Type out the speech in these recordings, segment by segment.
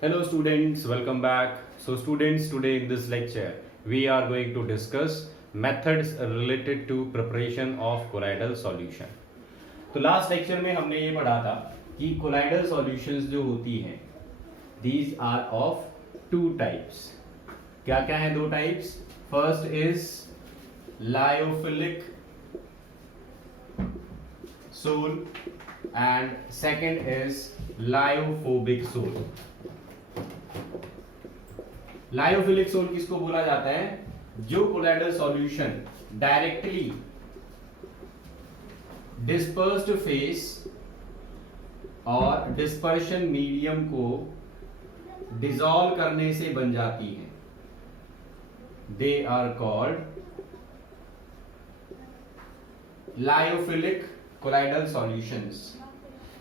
Hello students, welcome back. So students, today in this lecture we are going to discuss methods related to preparation of colloidal solution. तो last lecture में हमने ये पढ़ा था कि colloidal solutions जो होती हैं these are of two types. क्या क्या हैं दो types? First is lyophilic sol and second is lyophobic sol. Lyophilic sol किसको बोला जाता है? जो colloidal solution directly dispersed phase और डिस्पर्शन मीडियम को डिसॉल्व करने से बन जाती है, they are called lyophilic colloidal solutions.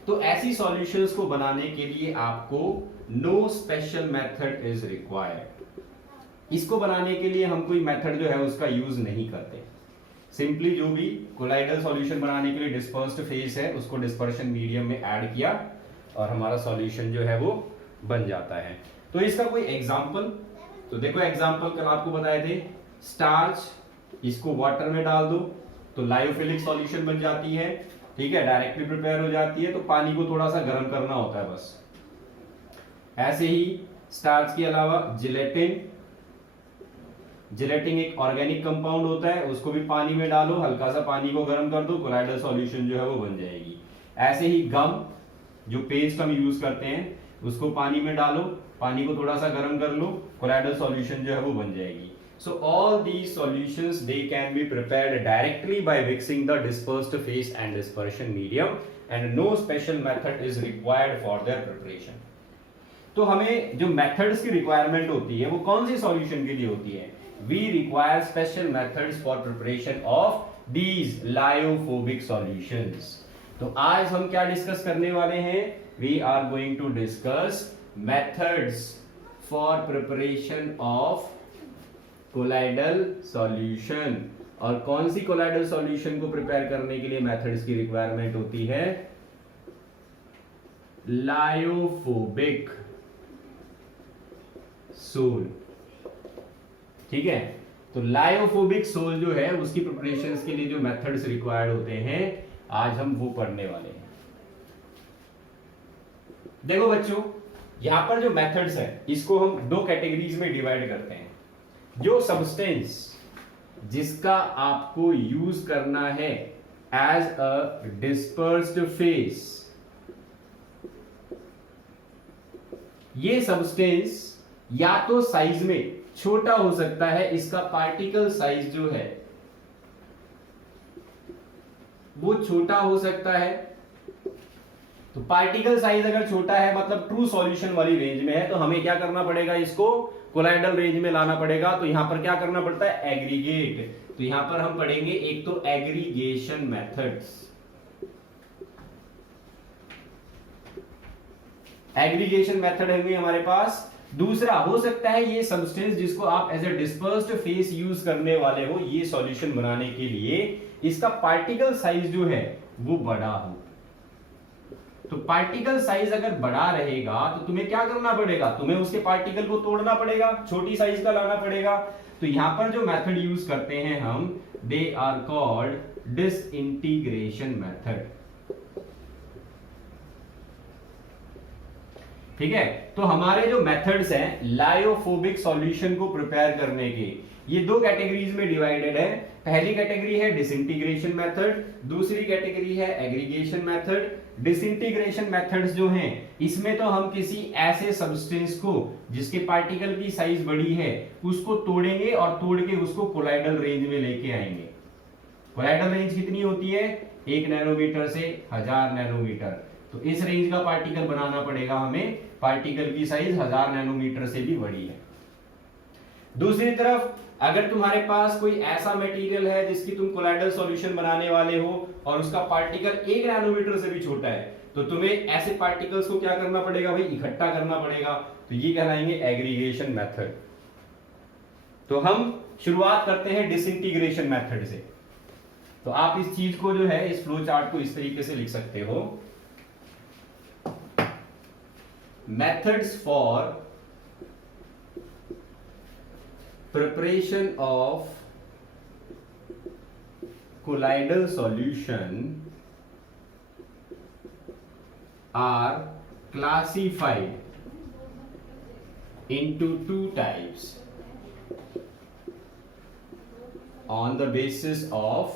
तो ऐसी सॉल्यूशंस को बनाने के लिए आपको no special method is required. इसको बनाने के लिए हम कोई मेथड जो है उसका यूज नहीं करते. सिंपली जो भी कोलाइडल सॉल्यूशन बनाने के लिए डिस्पर्स्ड फेस है उसको डिस्पर्शन मीडियम में ऐड किया और हमारा सॉल्यूशन जो है वो बन जाता है. तो इसका कोई एग्जांपल, तो देखो एग्जांपल कल आपको बताए थे, स्टार्च, इसको वाटर में डाल दो तो लायोफिलिक सॉल्यूशन बन जाती है. ठीक है, डायरेक्टली प्रिपेयर हो जाती है, तो पानी को थोड़ा सा गर्म करना होता है बस. ऐसे ही स्टार्च के अलावा जिलेटिन, जिलेटिन एक ऑर्गेनिक कंपाउंड होता है, उसको भी पानी में डालो, हल्का सा पानी को गर्म कर दो, कोलाइडल सॉल्यूशन जो है वो बन जाएगी. ऐसे ही गम, जो पेस्ट हम यूज करते हैं, उसको पानी में डालो, पानी को थोड़ा सा गर्म कर लो, कोलाइडल सॉल्यूशन जो है वो बन जाएगी. So all these solutions they can be prepared directly by mixing the dispersed phase and dispersion medium and no special method is required for their preparation. तो हमें जो methods की requirement होती है वो कौन सी solution के लिए होती है? We require special methods for preparation of these lyophobic solutions. तो आज हम क्या डिस्कस करने वाले हैं? We are going to discuss methods for preparation of colloidal solution. और कौन सी कोलाइडल सॉल्यूशन को प्रिपेयर करने के लिए मेथड्स की रिक्वायरमेंट होती है? Lyophobic sol. ठीक है, तो लायोफोबिक सोल जो है उसकी प्रिपरेशंस के लिए जो मेथड्स रिक्वायर्ड होते हैं आज हम वो पढ़ने वाले हैं. देखो बच्चों, यहां पर जो मेथड्स है इसको हम दो कैटेगरीज में डिवाइड करते हैं. जो सब्सटेंस जिसका आपको यूज करना है एज अ डिस्पर्स्ड फेस, ये सब्सटेंस या तो साइज में छोटा हो सकता है, इसका पार्टिकल साइज जो है वो छोटा हो सकता है. तो पार्टिकल साइज अगर छोटा है मतलब ट्रू सॉल्यूशन वाली रेंज में है, तो हमें क्या करना पड़ेगा? इसको कोलाइडल रेंज में लाना पड़ेगा. तो यहां पर क्या करना पड़ता है? एग्रीगेट. तो यहां पर हम पढ़ेंगे एक तो एग्रीगेशन मेथड्स. एग्रीगेशन मेथड होंगे हमारे पास. दूसरा हो सकता है ये सब्सटेंस जिसको आप as a dispersed phase use करने वाले हो, ये सॉल्यूशन बनाने के लिए इसका पार्टिकल साइज जो है वो बड़ा हो. तो पार्टिकल साइज अगर बड़ा रहेगा तो तुम्हें क्या करना पड़ेगा? तुम्हें उसके पार्टिकल को तोड़ना पड़ेगा, छोटी साइज का लाना पड़ेगा. तो यहां पर जो मेथड यूज करते हैं हम, they are called disintegration method. ठीक है, तो हमारे जो मेथड्स हैं लायोफोबिक सॉल्यूशन को प्रिपेयर करने के, ये दो कैटेगरीज में डिवाइडेड है. पहली कैटेगरी है डिसइंटीग्रेशन मेथड, दूसरी कैटेगरी है एग्रीगेशन मेथड. डिसइंटीग्रेशन मेथड्स जो हैं इसमें तो हम किसी ऐसे सब्सटेंस को जिसके पार्टिकल की साइज बड़ी है उसको तोड़ेंगे और तोड़ के उसको कोलाइडल रेंज में लेके आएंगे. कोलाइडल रेंज कितनी होती है? 1 नैनोमीटर से 1000 नैनोमीटर. तो इस रेंज का पार्टिकल बनाना पड़ेगा हमें, पार्टिकल की साइज 1000 नैनोमीटर से भी बड़ी है. दूसरी तरफ अगर तुम्हारे पास कोई ऐसा मटेरियल है जिसकी तुम कोलाइडल सॉल्यूशन बनाने वाले हो और उसका पार्टिकल 1 नैनोमीटर से भी छोटा है, तो तुम्हें ऐसे पार्टिकल्स को क्या करना पड़ेगा भाई? इकट्ठा करना पड़ेगा. तो ये कहलाएंगे एग्रीगेशन मेथड. तो हम शुरुआत करते हैं डिसइंटीग्रेशन मेथड से. तो आप इस चीज को जो है, इस फ्लो चार्ट को इस तरीके से लिख सकते हो. methods for preparation of colloidal solution are classified into two types on the basis of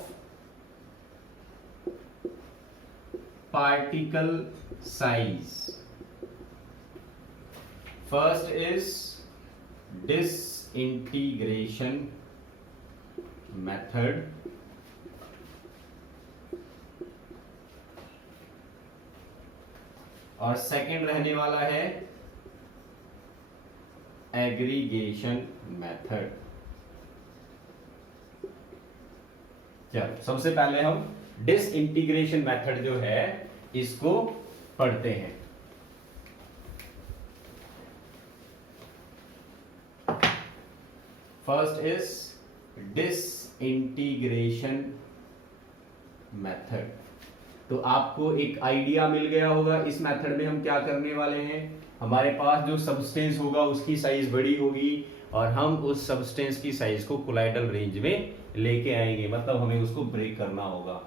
particle size. First is disintegration method, और सेकंड रहने वाला है एग्रीगेशन मेथड। चलो सबसे पहले हम डिसइंटीग्रेशन मेथड जो है इसको पढ़ते हैं। First is disintegration method. तो आपको एक आइडिया मिल गया होगा इस मेथड में हम क्या करने वाले हैं। हमारे पास जो सब्सटेंस होगा उसकी साइज बड़ी होगी और हम उस सब्सटेंस की साइज को कोलाइडल रेंज में लेके आएंगे, मतलब हमें उसको ब्रेक करना होगा।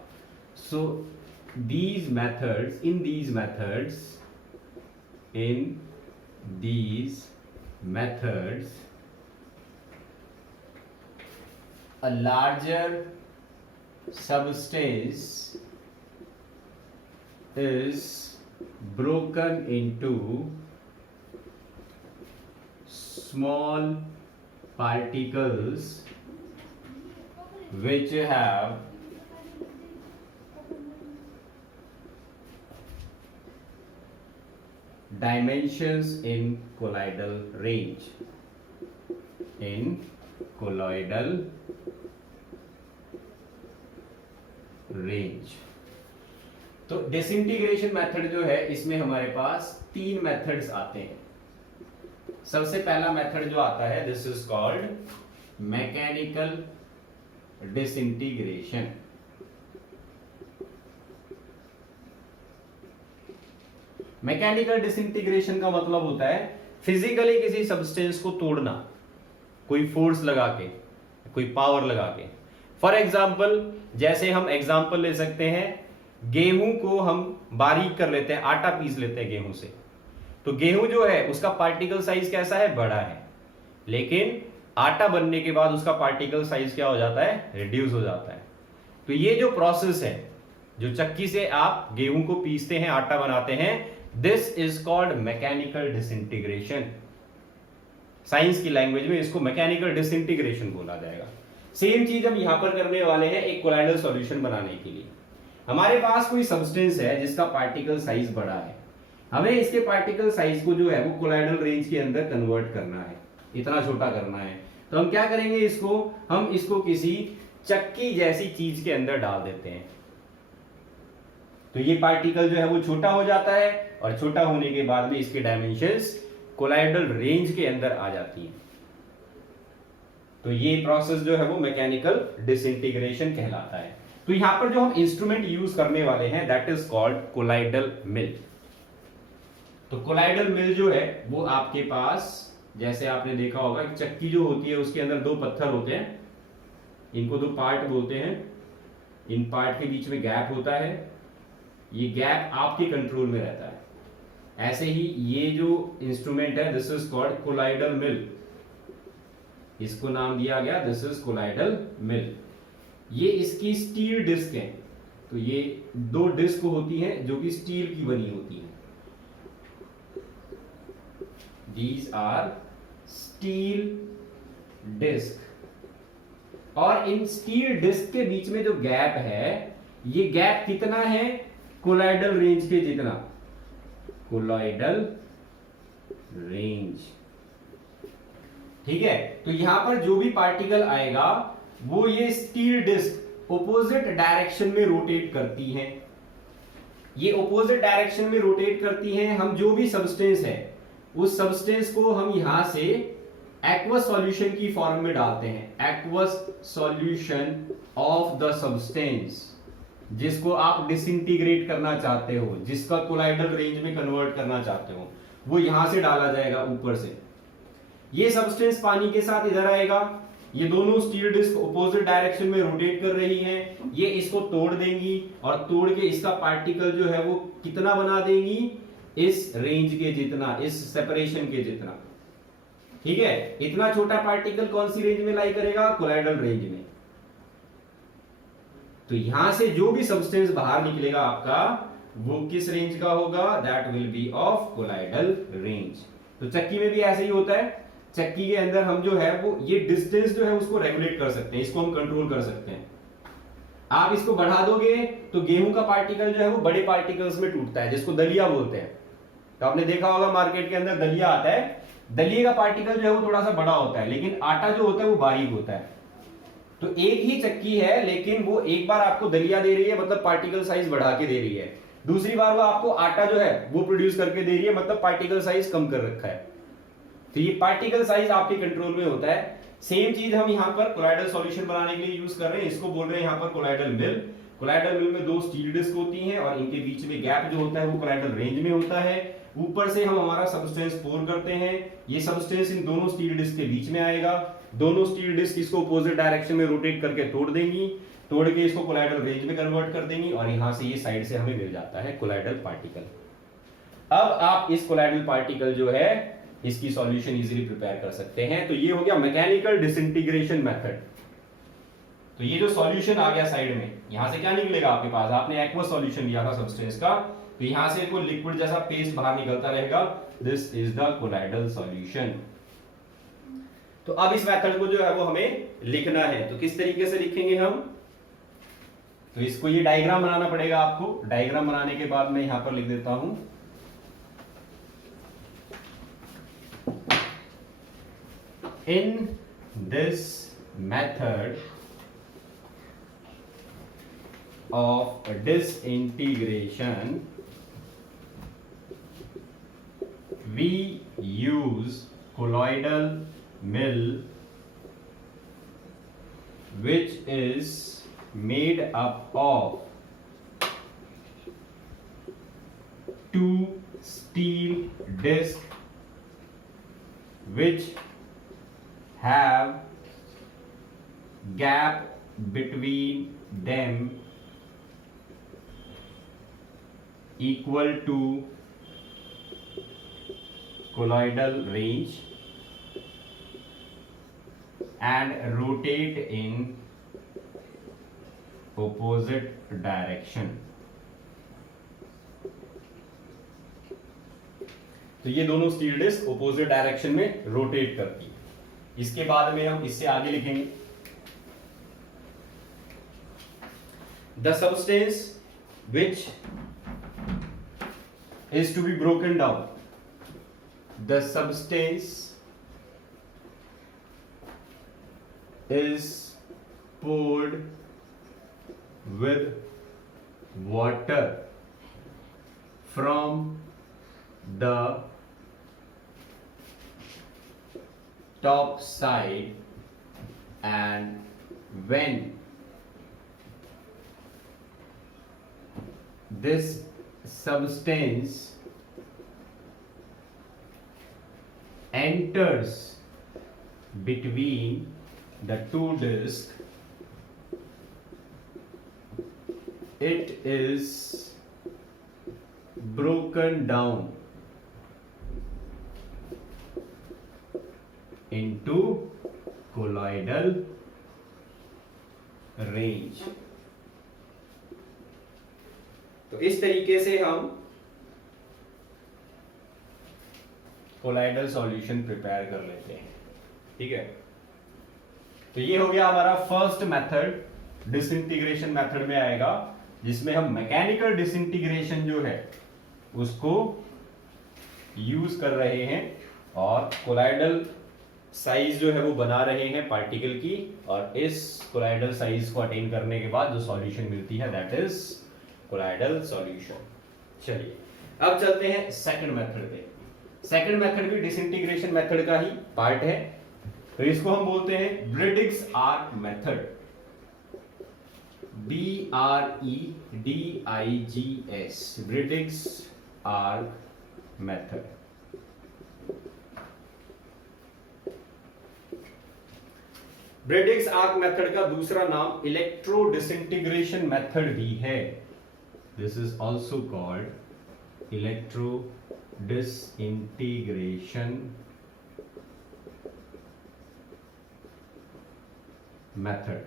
सो these methods in these methods a larger substance is broken into small particles which have dimensions in colloidal range. In colloidal range. तो डिसइंटीग्रेशन मेथड जो है इसमें हमारे पास तीन मेथड्स आते हैं। सबसे पहला मेथड जो आता है this is called mechanical disintegration. Mechanical disintegration का मतलब होता है फिजिकली किसी सब्सटेंस को तोड़ना, कोई फोर्स लगा के, कोई पावर लगा के। फॉर एग्जाम्पल जैसे हम एग्जाम्पल ले सकते हैं, गेहूं को हम बारीक कर लेते हैं, आटा पीस लेते हैं गेहूं से, तो गेहूं जो है उसका पार्टिकल साइज कैसा है, बड़ा है, लेकिन आटा बनने के बाद उसका पार्टिकल साइज क्या हो जाता है, रिड्यूस हो जाता है। तो ये जो प्रोसेस है, जो चक्की से आप गेहूं को पीसते हैं, आटा बनाते हैं, this is called mechanical disintegration. Science की लैंग्वेज में इसको मैकेनिकल डिसइंटीग्रेशन बोला जाएगा। सेम चीज हम यहां पर करने वाले हैं एक कोलाइडल सॉल्यूशन बनाने के लिए। हमारे पास कोई सब्सटेंस है जिसका पार्टिकल साइज बड़ा है, हमें इसके पार्टिकल साइज को जो है वो कोलाइडल रेंज के अंदर कन्वर्ट करना है, इतना छोटा करना है। तो हम क्या करेंगे, हम इसको किसी चक्की जैसी चीज के अंदर डाल देते हैं, तो ये पार्टिकल जो है वो छोटा हो जाता है और छोटा होने के बाद में इसके डायमेंशंस कोलाइडल रेंज के अंदर आ जाती हैं। तो ये प्रोसेस जो है वो मैकेनिकल डिसइंटीग्रेशन कहलाता है। तो यहां पर जो हम इंस्ट्रूमेंट यूज करने वाले हैं दैट इज कॉल्ड कोलाइडल मिल। तो कोलाइडल मिल जो है वो आपके पास, जैसे आपने देखा होगा कि चक्की जो होती है उसके अंदर दो पत्थर होते हैं, इनको दो पार्ट बोलते हैं, इन पार्ट के बीच में गैप होता है, ये गैप आपके कंट्रोल में रहता है। ऐसे ही ये जो इंस्ट्रूमेंट है दिस इज कॉल्ड कोलाइडल मिल, इसको नाम दिया गया दिस इज कोलाइडल मिल। ये इसकी स्टील डिस्क है, तो ये दो डिस्क होती हैं जो कि स्टील की बनी होती हैं, दीज आर स्टील डिस्क। और इन स्टील डिस्क के बीच में जो गैप है, ये गैप कितना है, कोलाइडल रेंज के जितना, कोलाइडल रेंज, ठीक है। तो यहां पर जो भी पार्टिकल आएगा वो ये स्टील डिस्क ऑपोजिट डायरेक्शन में रोटेट करती हैं, ये ऑपोजिट डायरेक्शन में रोटेट करती हैं। हम जो भी सब्सटेंस है उस सब्सटेंस को हम यहां से एक्वस सॉल्यूशन की फॉर्म में डालते हैं, aqueous solution of the substance, जिसको आप डिसइंटीग्रेट करना चाहते हो, जिसका कोलाइडल रेंज में कन्वर्ट करना चाहते हो, वो यहां से डाला जाएगा ऊपर से। ये सब्सटेंस पानी के साथ इधर आएगा, ये दोनों स्टील डिस्क ऑपोजिट डायरेक्शन में रोटेट कर रही हैं, ये इसको तोड़ देंगी और तोड़ के इसका पार्टिकल जो है वो कितना बना देंगी, इस रेंज के जितना, इस सेपरेशन के जितना। ठीक है, इतना छोटा पार्टिकल कौन सी रेंज में लाई करेगा, कोलाइडल रेंज में। तो यहां से जो भी सब्सटेंस बाहर निकलेगा आपका, वो किस रेंज का होगा, that will be of colloidal range. तो चक्की में भी ऐसे ही होता है, चक्की के अंदर हम जो है वो ये डिस्टेंस जो है उसको रेगुलेट कर सकते हैं, इसको हम कंट्रोल कर सकते हैं। आप इसको बढ़ा दोगे तो गेहूं का पार्टिकल जो है वो बड़े पार्टिकल्स में टूटता है, जिसको दलिया बोलते हैं। तो आपने देखा होगा मार्केट के अंदर दलिया आता है, दलिये का पार्टिकल जो है वो थोड़ा सा बड़ा होता है, लेकिन आटा जो होता है वो बारीक होता है। तो एक ही चक्की है, लेकिन वो एक बार आपको दलिया दे रही है, मतलब पार्टिकल साइज बढ़ा के दे रही है, दूसरी बार वो आपको आटा जो है वो प्रोड्यूस करके दे रही है, मतलब पार्टिकल साइज कम कर रखा है। तो ये पार्टिकल साइज आपके कंट्रोल में होता है। सेम चीज हम यहाँ पर कोलाइडल सॉल्यूशन बनाने के लिए यूज कर रहे हैं, इसको बोल रहे हैं यहाँ पर कोलाइडल मिल। कोलाइडल मिल में दो स्टील डिस्क होती हैं और इनके बीच में गैप जो होता है वो कोलाइडल रेंज में होता है। ऊपर से हम हमारा सब्सटेंस पोर करते हैं, ये सब्सटेंस इन दोनों स्टील डिस्क के बीच में आएगा, दोनों स्टील डिस्क इसको अपोजिट डायरेक्शन में रोटेट करके तोड़ देंगी, तोड़ के इसको कोलाइडल रेंज में कन्वर्ट कर देंगी और यहां से ये साइड से हमें मिल जाता है कोलाइडल पार्टिकल। अब आप इस कोलाइडल पार्टिकल जो है इसकी सॉल्यूशन इजीली प्रिपेयर कर सकते हैं। तो ये हो गया मैकेनिकल डिसइंटीग्रेशन मेथड। तो ये जो सॉल्यूशन आ गया साइड में, यहां से क्या निकलेगा आपके पास, आपने एक्वस सॉल्यूशन लिया था सब्सटेंस का, तो यहां से कोई लिक्विड जैसा पेस्ट बाहर निकलता रहेगा, this is the colloidal solution. तो अब इस मेथड को जो है वो हमें लिखना है, तो किस तरीके से लिखेंगे हम, तो इसको ये डायग्राम बनाना पड़ेगा आपको। डायग्राम बनाने के बाद मैं यहां पर लिख देता हूं, in this method of disintegration we use colloidal mill, which is made up of two steel discs which have gap between them equal to colloidal range and rotate in opposite direction। तो ये दोनों steel disc opposite direction में rotate करती है। इसके बाद में हम इससे आगे लिखेंगे, the substance which is to be broken down, the substance is poured with water from the top side, and when this substance enters between the two discs, it is broken down into colloidal range। तो इस तरीके से हम colloidal solution prepare कर लेते हैं। ठीक है, तो ये हो गया हमारा फर्स्ट मेथड, डिसइंटीग्रेशन मेथड में आएगा, जिसमें हम मैकेनिकल डिसइंटीग्रेशन जो है उसको यूज कर रहे हैं और कोलाइडल साइज जो है वो बना रहे हैं पार्टिकल की, और इस कोलाइडल साइज को अटेन करने के बाद जो सॉल्यूशन मिलती है दैट इज कोलाइडल सॉल्यूशन। चलिए अब चलते हैं सेकंड मेथड पे। सेकंड मेथड भी डिसइंटीग्रेशन मेथड का ही पार्ट है, तो इसको हम बोलते हैं Bredig's arc method, BREDIGS, Bredig's arc method. Bredig's arc method का दूसरा नाम इलेक्ट्रो डिसइंटीग्रेशन मेथड भी है। This is also called electro disintegration method.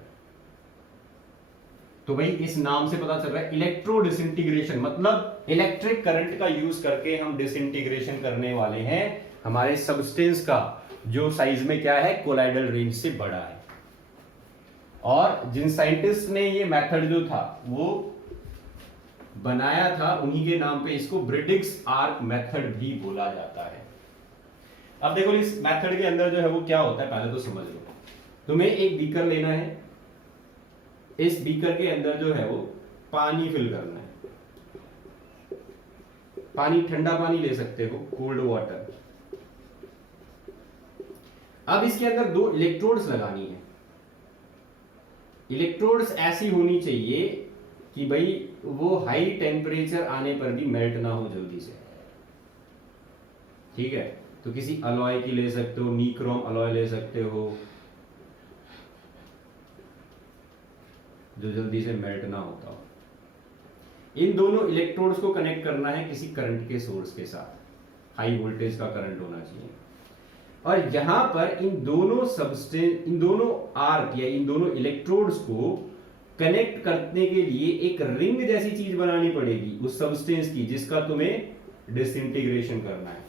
तो भाई इस नाम से पता चल रहा है इलेक्ट्रो डिसइंटीग्रेशन मतलब इलेक्ट्रिक करंट का यूज करके हम डिसइंटीग्रेशन करने वाले हैं हमारे सब्सटेंस का, जो साइज में क्या है, कोलाइडल रेंज से बड़ा है। और जिन साइंटिस्ट ने ये मेथड जो था वो बनाया था, उन्हीं के नाम पे इसको ब्रिडिक्स आर्क मेथड भी बोला जाता है। अब देखो इस मेथड के अंदर जो है वो क्या होता है, पहले तो समझ लो। तुम्हें एक बीकर लेना है, इस बीकर के अंदर जो है वो पानी फिल करना है। पानी, ठंडा पानी ले सकते हो, कोल्ड वाटर। अब इसके अंदर दो इलेक्ट्रोड्स लगानी है। इलेक्ट्रोड्स ऐसी होनी चाहिए कि भाई वो हाई टेम्परेचर आने पर भी मेल्ट ना हो जल्दी से। ठीक है, तो किसी अलॉय की ले सकते हो, निक्रोम अलॉय ले सकते हो, जो जल्दी से मेल्ट ना होता हो। इन दोनों इलेक्ट्रोड्स को कनेक्ट करना है किसी करंट के सोर्स के साथ, हाई वोल्टेज का करंट होना चाहिए। और यहां पर इन दोनों आर्क या इन दोनों इलेक्ट्रोड्स को कनेक्ट करने के लिए एक रिंग जैसी चीज बनानी पड़ेगी उस सब्सटेंस की, जिसका तुम्हें डिसइंटीग्रेशन करना है।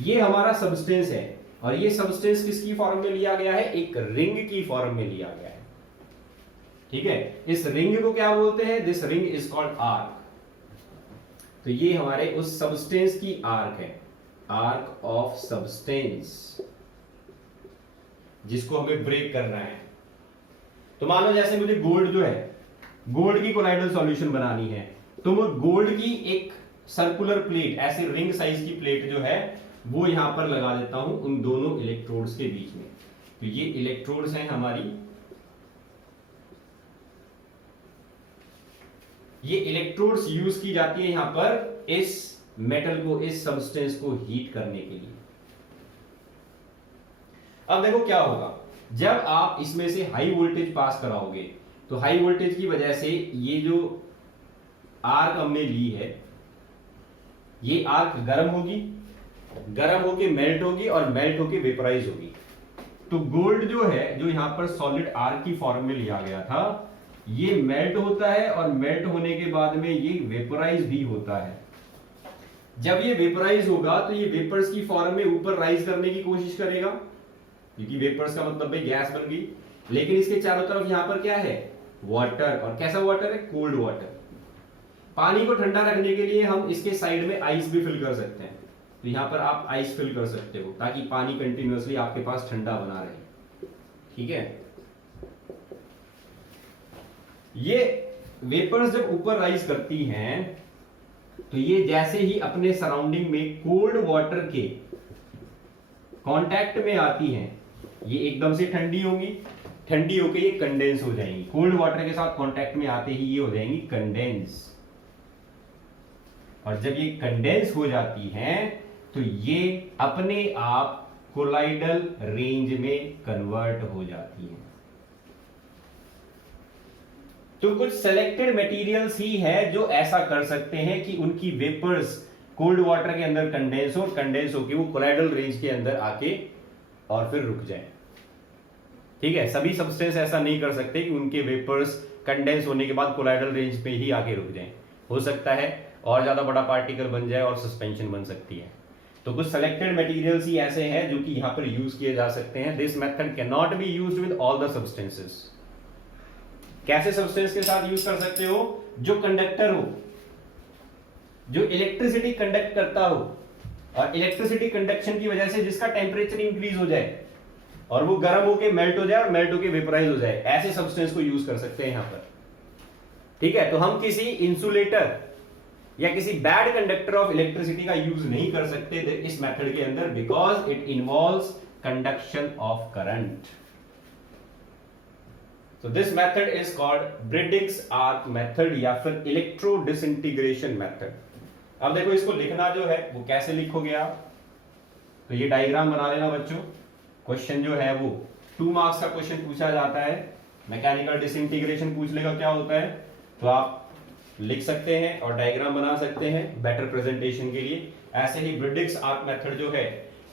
ये हमारा सब्सटेंस है और ये सब्सटेंस किसकी फॉर्म में लिया गया है, एक रिंग की फॉर्म में लिया गया है। ठीक है, इस रिंग को क्या बोलते हैं, this ring is called arc. तो ये हमारे उस सब्सटेंस की आर्क है, आर्क ऑफ सब्सटेंस, जिसको हमें ब्रेक करना है। तो मान लो जैसे मुझे गोल्ड जो है, गोल्ड की कोलाइडल सॉल्यूशन बनानी है, तो मैं गोल्ड की एक सर्कुलर प्लेट, ऐसे रिंग साइज की प्लेट जो है वो यहां पर लगा देता हूं उन दोनों इलेक्ट्रोड्स के बीच में। तो ये इलेक्ट्रोड्स हैं हमारी, ये इलेक्ट्रोड्स यूज की जाती है यहां पर इस मेटल को, इस सब्सटेंस को हीट करने के लिए। अब देखो क्या होगा, जब आप इसमें से हाई वोल्टेज पास कराओगे तो हाई वोल्टेज की वजह से ये जो आर्क हमने ली है, ये आर्क गर्म होगी, गर्म होके मेल्ट होगी और मेल्ट होके वेपराइज होगी। तो गोल्ड जो है, जो यहां पर सॉलिड आर्क की फॉर्म में लिया गया था, ये मेल्ट होता है और मेल्ट होने के बाद में ये वेपराइज भी होता है। जब ये वेपराइज होगा तो ये वेपर्स की फॉर्म में ऊपर राइज करने की कोशिश करेगा, क्योंकि वेपर्स का मतलब भाई गैस बन गई। लेकिन इसके चारों तरफ यहां पर क्या है, वाटर। और कैसा वाटर है, कोल्ड वाटर। पानी को ठंडा रखने के लिए हम इसके साइड में आइस भी फिल कर सकते हैं। तो यहां पर आप आइस फिल कर सकते हो ताकि पानी कंटिन्यूअसली आपके पास ठंडा बना रहे। ठीक है, ये वेपर्स जब ऊपर राइज करती हैं तो ये जैसे ही अपने सराउंडिंग में कोल्ड वाटर के कांटेक्ट में आती हैं, ये एकदम से ठंडी होंगी, ठंडी होके ये कंडेंस हो जाएंगी। कोल्ड वाटर के साथ कांटेक्ट में आते ही ये हो जाएंगी कंडेंस। और जब ये कंडेंस हो जाती हैं तो ये अपने आप कोलाइडल रेंज में कन्वर्ट हो जाती हैं। तो कुछ सेलेक्टेड मटेरियल्स ही है जो ऐसा कर सकते हैं कि उनकी वेपर्स कोल्ड वाटर के अंदर कंडेंस हो, कंडेंस होकर वो कोलाइडल रेंज के अंदर आके और फिर रुक जाए। ठीक है, सभी सब्सटेंस ऐसा नहीं कर सकते कि उनके वेपर्स कंडेंस होने के बाद कोलाइडल रेंज पे ही आके रुक जाएं। हो सकता है और ज्यादा बड़ा पार्टिकल बन जाए और सस्पेंशन बन सकती है। तो कुछ सेलेक्टेड मटेरियल्स ही ऐसे हैं जो कि यहां पर यूज किए जा सकते हैं। This method can not be used with all the substances. कैसे सब्सटेंस के साथ यूज कर सकते हो, जो कंडक्टर हो, जो इलेक्ट्रिसिटी कंडक्ट करता हो, और इलेक्ट्रिसिटी कंडक्शन की वजह से जिसका टेम्परेचर इंक्रीज हो जाए और वो गर्म होके मेल्ट हो जाए और मेल्ट होके वेपराइज हो जाए, ऐसे सब्सटेंस को यूज कर सकते हैं यहां पर। ठीक है, तो हम किसी इंसुलेटर या किसी बैड कंडक्टर ऑफ इलेक्ट्रिसिटी का यूज नहीं कर सकते इस मेथड के अंदर, because it involves conduction of current. So this method is called Briggs arc method या फिर इलेक्ट्रो डिसइंटीग्रेशन मेथड। अब देखो इसको लिखना जो है वो कैसे लिखोगे आप, तो ये डायग्राम बना लेना बच्चों। क्वेश्चन जो है वो 2 मार्क्स का क्वेश्चन पूछा जाता है, मैकेनिकल डिसइंटीग्रेशन पूछ लेगा क्या होता है, तो आप लिख सकते हैं और डायग्राम बना सकते हैं बेटर प्रेजेंटेशन के लिए। ऐसे ही ब्रिडिक्स आर्क मेथड जो है,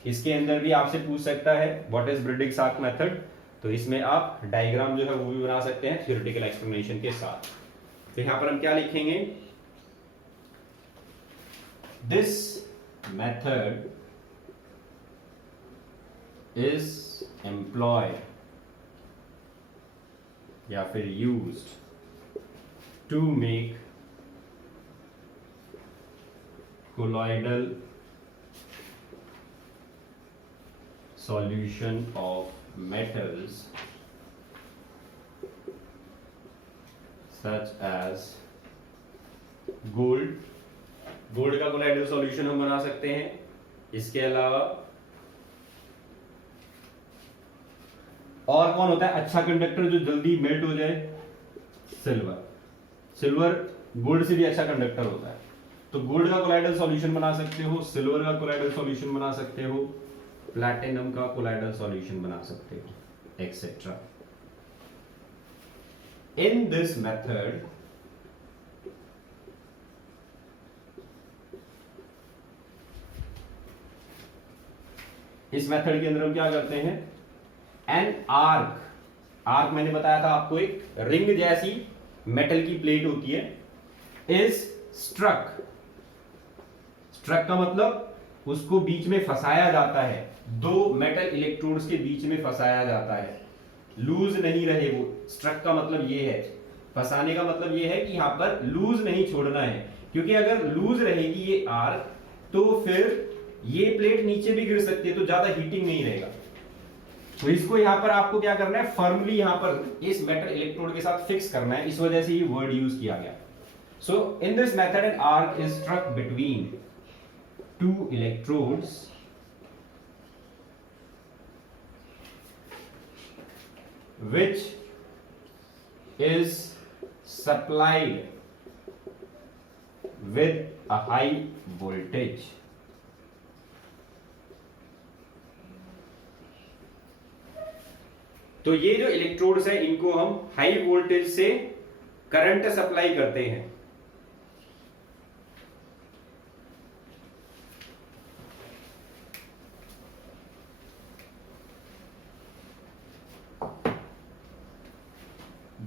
इसके अंदर भी आपसे पूछ सकता है व्हाट इज ब्रिडिक्स आर्क मेथड, तो इसमें आप डायग्राम जो है वो भी बना सकते हैं थ्योरेटिकल एक्सप्लेनेशन के साथ। तो यहां पर हम क्या लिखेंगे, दिस मेथड इज एम्प्लॉयड या फिर used to make colloidal solution of metals such as gold का colloidal solution हम बना सकते हैं। इसके अलावा और कौन होता है अच्छा कंडक्टर जो जल्दी मेल्ट हो जाए, सिल्वर गोल्ड से भी अच्छा कंडक्टर होता है, तो गोल्ड का कोलाइडल सॉल्यूशन बना सकते हो, सिल्वर का कोलाइडल सॉल्यूशन बना सकते हो, प्लैटिनम का कोलाइडल सॉल्यूशन बना सकते हो, एक्सेट्रा। इन दिस मेथड इस मेथड के अंदर हम क्या करते हैं, एन आर्क मैंने बताया था आपको, एक रिंग जैसी मेटल की प्लेट होती है, इज स्ट्रक का मतलब उसको बीच में फंसाया जाता है, दो मेटल इलेक्ट्रोड्स के बीच में फंसाया जाता है, लूज नहीं रहे वो। स्ट्रक का मतलब ये है, फंसाने का मतलब ये है कि यहां पर लूज नहीं छोड़ना है, क्योंकि अगर लूज रहेगी ये आर्क तो फिर ये प्लेट नीचे भी गिर सकती है, तो ज्यादा हीटिंग नहीं रहेगा। तो इसको यहां पर आपको क्या करना है, फर्मली यहां पर इस मेटल इलेक्ट्रोड के साथ फिक्स करना है, इस वजह से ये वर्ड यूज किया गया। So in this method an arc is struck between two electrodes which is supplied with a high voltage. तो ये जो इलेक्ट्रोड्स है इनको हम हाई वोल्टेज से करंट सप्लाई करते हैं।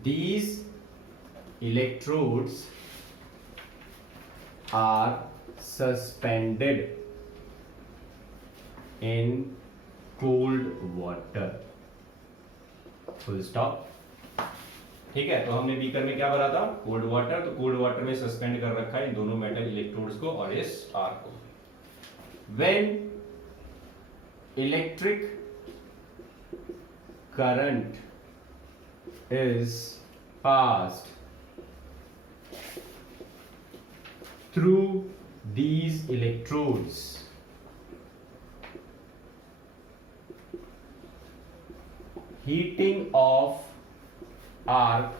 These electrodes are suspended in cold water. Full stop. ठीक है, तो हमने बीकर में क्या भरा था, कोल्ड वाटर, तो कोल्ड वाटर में सस्पेंड कर रखा है इन दोनों मेटल इलेक्ट्रोड्स को और इस आर्क को। When electric current is passed through these electrodes, heating of arc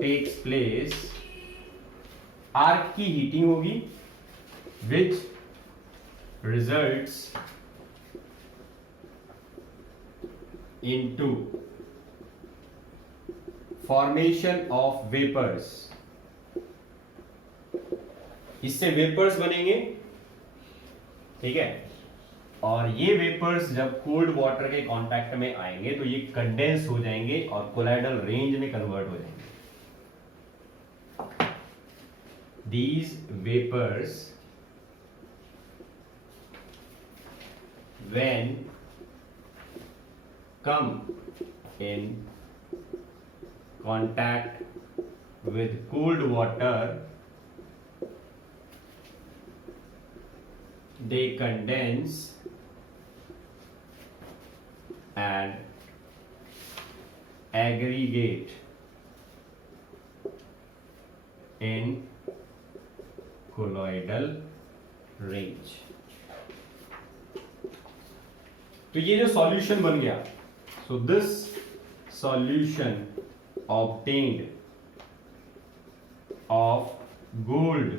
takes place, arc की हीटिंग होगी, which results into formation of vapours, इससे वेपर्स बनेंगे, ठीक है, और ये वेपर्स जब कोल्ड वाटर के कांटेक्ट में आएंगे तो ये कंडेंस हो जाएंगे और कोलाइडल रेंज में कन्वर्ट हो जाएंगे। These vapors when come in contact with cold water, they condense and aggregate in colloidal range। तो ये जो सॉल्यूशन बन गया, so this solution obtained of gold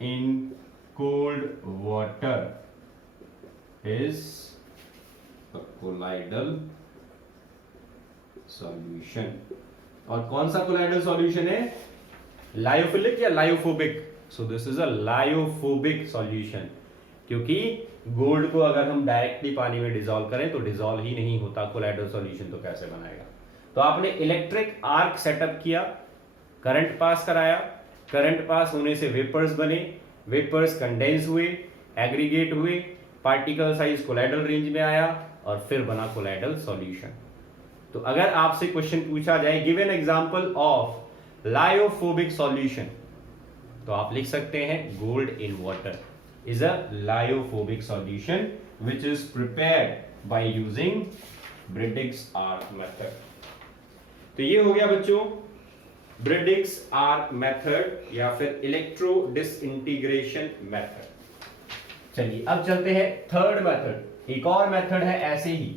in cold water is a colloidal solution. और कौन सा कोलाइडल सॉल्यूशन है, lyophilic या lyophobic? So this is a lyophobic solution, क्योंकि गोल्ड को अगर हम डायरेक्टली पानी में डिसॉल्व करें तो डिसॉल्व ही नहीं होता, कोलाइडल सॉल्यूशन तो कैसे बनाएगा। तो आपने इलेक्ट्रिक आर्क सेटअप किया, करंट पास कराया, करंट पास होने से वेपर्स बने, वेपर्स कंडेंस हुए, एग्रीगेट हुए, पार्टिकल साइज कोलाइडल रेंज में आया और फिर बना कोलाइडल सॉल्यूशन। तो अगर आपसे क्वेश्चन पूछा जाए give an example of lyophobic solution, तो आप लिख सकते हैं gold in water is a lyophobic solution which is prepared by using ब्रिडिक्स arc method. तो ये हो गया बच्चों ब्रिडिक्स आर्क मेथड या फिर इलेक्ट्रो डिसइंटीग्रेशन मेथड। चलिए अब चलते हैं थर्ड मेथड, एक और मेथड है ऐसे ही।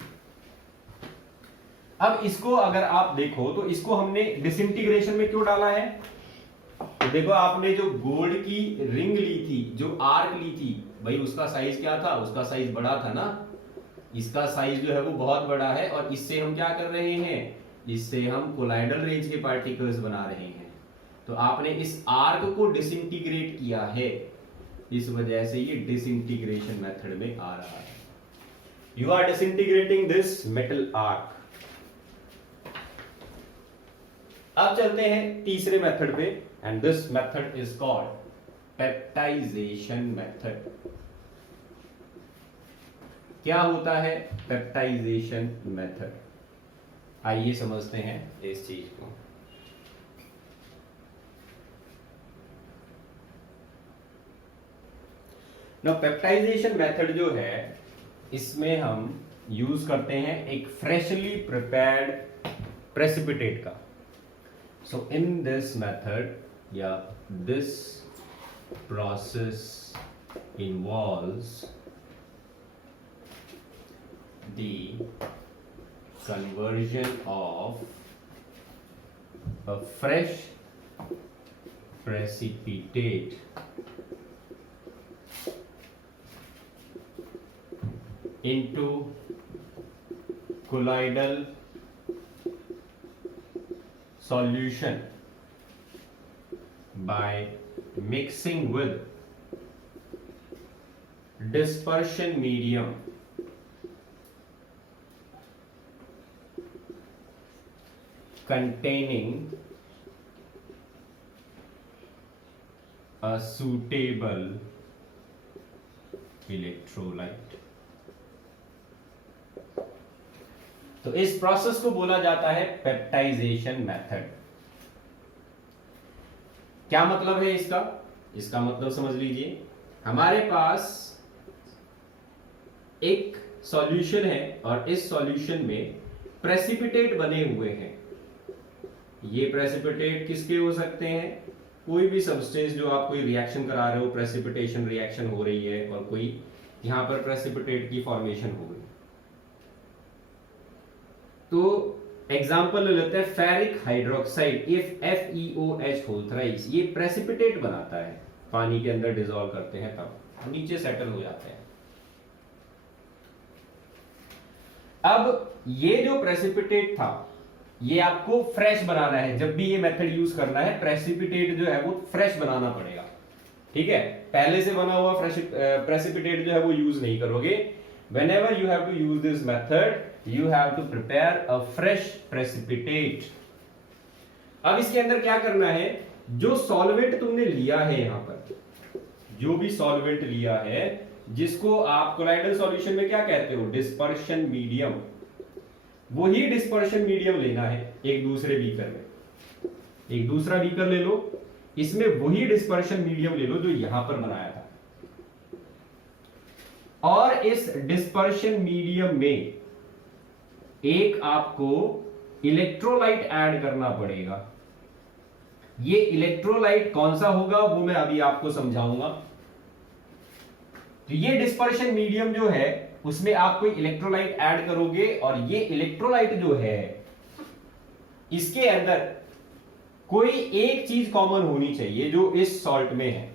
अब इसको अगर आप देखो तो इसको हमने डिसइंटीग्रेशन में क्यों डाला है, तो देखो आपने जो गोल्ड की रिंग ली थी, जो आर्क ली थी, भाई उसका साइज क्या था, उसका साइज बड़ा था ना, इसका साइज जो है वो बहुत बड़ा है और इससे हम क्या कर रहे हैं, इससे हम कोलाइडल रेंज के पार्टिकल्स बना रहे हैं। तो आपने इस आर्क को डिसइंटीग्रेट किया है, इस वजह से ये डिसइंटीग्रेशन मेथड में आ रहा है। You are disintegrating this metal arc. अब चलते हैं तीसरे मेथड पे and this method is called peptization method. क्या होता है पेप्टाइजेशन मेथड, आइए समझते हैं इस चीज को। ना पेप्टाइजेशन मेथड जो है इसमें हम यूज करते हैं एक फ्रेशली प्रिपेयर्ड प्रेसिपिटेट का। सो इन दिस मेथड या this process involves the conversion of a fresh precipitate into colloidal solution by mixing with dispersion medium containing a suitable electrolyte। तो इस प्रोसेस को बोला जाता है पेप्टाइजेशन मेथड। क्या मतलब है इसका, इसका मतलब समझ लीजिए, हमारे पास एक सॉल्यूशन है और इस सॉल्यूशन में प्रेसिपिटेट बने हुए हैं। ये प्रेसिपिटेट किसके हो सकते हैं, कोई भी सब्सटेंस जो आप कोई रिएक्शन करा रहे हो, प्रेसिपिटेशन रिएक्शन हो रही है और कोई यहां पर प्रेसिपिटेट की फॉर्मेशन हो गई। तो एग्जांपल ले लेते हैं ferric hydroxide, if FeOH whole thrice, ये प्रेसिपिटेट बनाता है, पानी के अंदर डिसॉल्व करते हैं तब नीचे सेटल हो जाते हैं। अब ये जो प्रेसिपिटेट था ये आपको फ्रेश बनाना है, जब भी ये मेथड यूज करना है प्रेसिपिटेट जो है वो फ्रेश बनाना पड़ेगा, ठीक है। पहले से बना हुआ प्रेसिपिटेट जो है वो यूज नहीं करोगे। whenever you have to use this method you have to prepare a fresh precipitate। अब इसके अंदर क्या करना है, जो सॉल्वेंट तुमने लिया है, यहां पर जो भी सॉल्वेंट लिया है, जिसको आप कोलाइडल सॉल्यूशन में क्या कहते हो, डिस्पर्शन मीडियम, वही डिस्पर्शन मीडियम लेना है। एक दूसरे बीकर में एक दूसरा बीकर ले लो, इसमें वही डिस्पर्शन मीडियम ले लो जो यहां पर बनाया था, और इस डिस्पर्शन मीडियम में एक आपको इलेक्ट्रोलाइट ऐड करना पड़ेगा। ये इलेक्ट्रोलाइट कौन सा होगा वो मैं अभी आपको समझाऊंगा। तो ये डिस्पर्शन मीडियम जो है उसमें आप कोई इलेक्ट्रोलाइट ऐड करोगे और ये इलेक्ट्रोलाइट जो है इसके अंदर कोई एक चीज कॉमन होनी चाहिए जो इस सॉल्ट में है।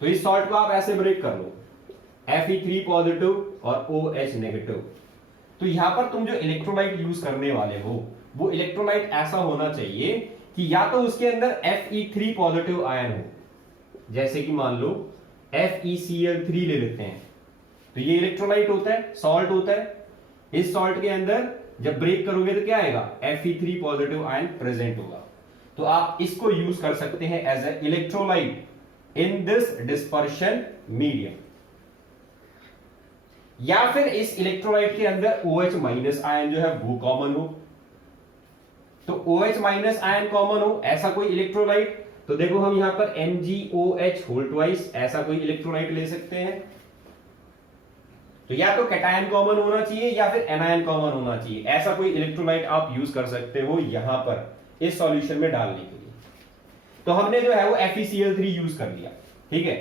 तो इस सॉल्ट को आप ऐसे ब्रेक कर लो, Fe3 पॉजिटिव और OH नेगेटिव। तो यहां पर तुम जो इलेक्ट्रोलाइट यूज करने वाले हो वो इलेक्ट्रोलाइट ऐसा होना चाहिए कि या तो उसके अंदर Fe3 पॉजिटिव आयन हो, जैसे कि मान लो FeCl3 ले लेते हैं, तो ये इलेक्ट्रोलाइट होता है, सॉल्ट होता है। इस सॉल्ट के अंदर जब ब्रेक करोगे तो क्या आएगा, Fe3 पॉजिटिव आयन प्रेजेंट होगा। तो आप इसको यूज कर सकते हैं as a electrolyte in this dispersion medium. या फिर इस इलेक्ट्रोलाइट के अंदर OH माइनस आयन जो है वो कॉमन हो, तो OH माइनस आयन कॉमन हो ऐसा कोई इलेक्ट्रोलाइट, तो देखो हम यहां पर MgOH होल ट्वाइस ऐसा कोई इलेक्ट्रोलाइट ले सकते हैं। तो या तो कैटायन कॉमन होना चाहिए या फिर एनायन कॉमन होना चाहिए, ऐसा कोई इलेक्ट्रोलाइट आप यूज कर सकते हो यहां पर इस सॉल्यूशन में डालने के लिए। तो हमने जो है वो FeCl3 यूज कर लिया, ठीक है,